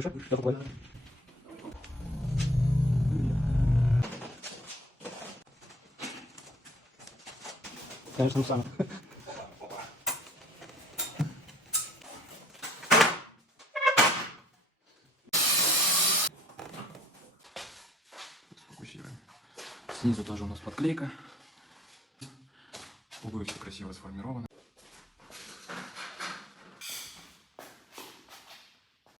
Выше? Да, попой. Конечно, сам. Сфокусируем. Снизу тоже у нас подклейка. Углы все красиво сформированы.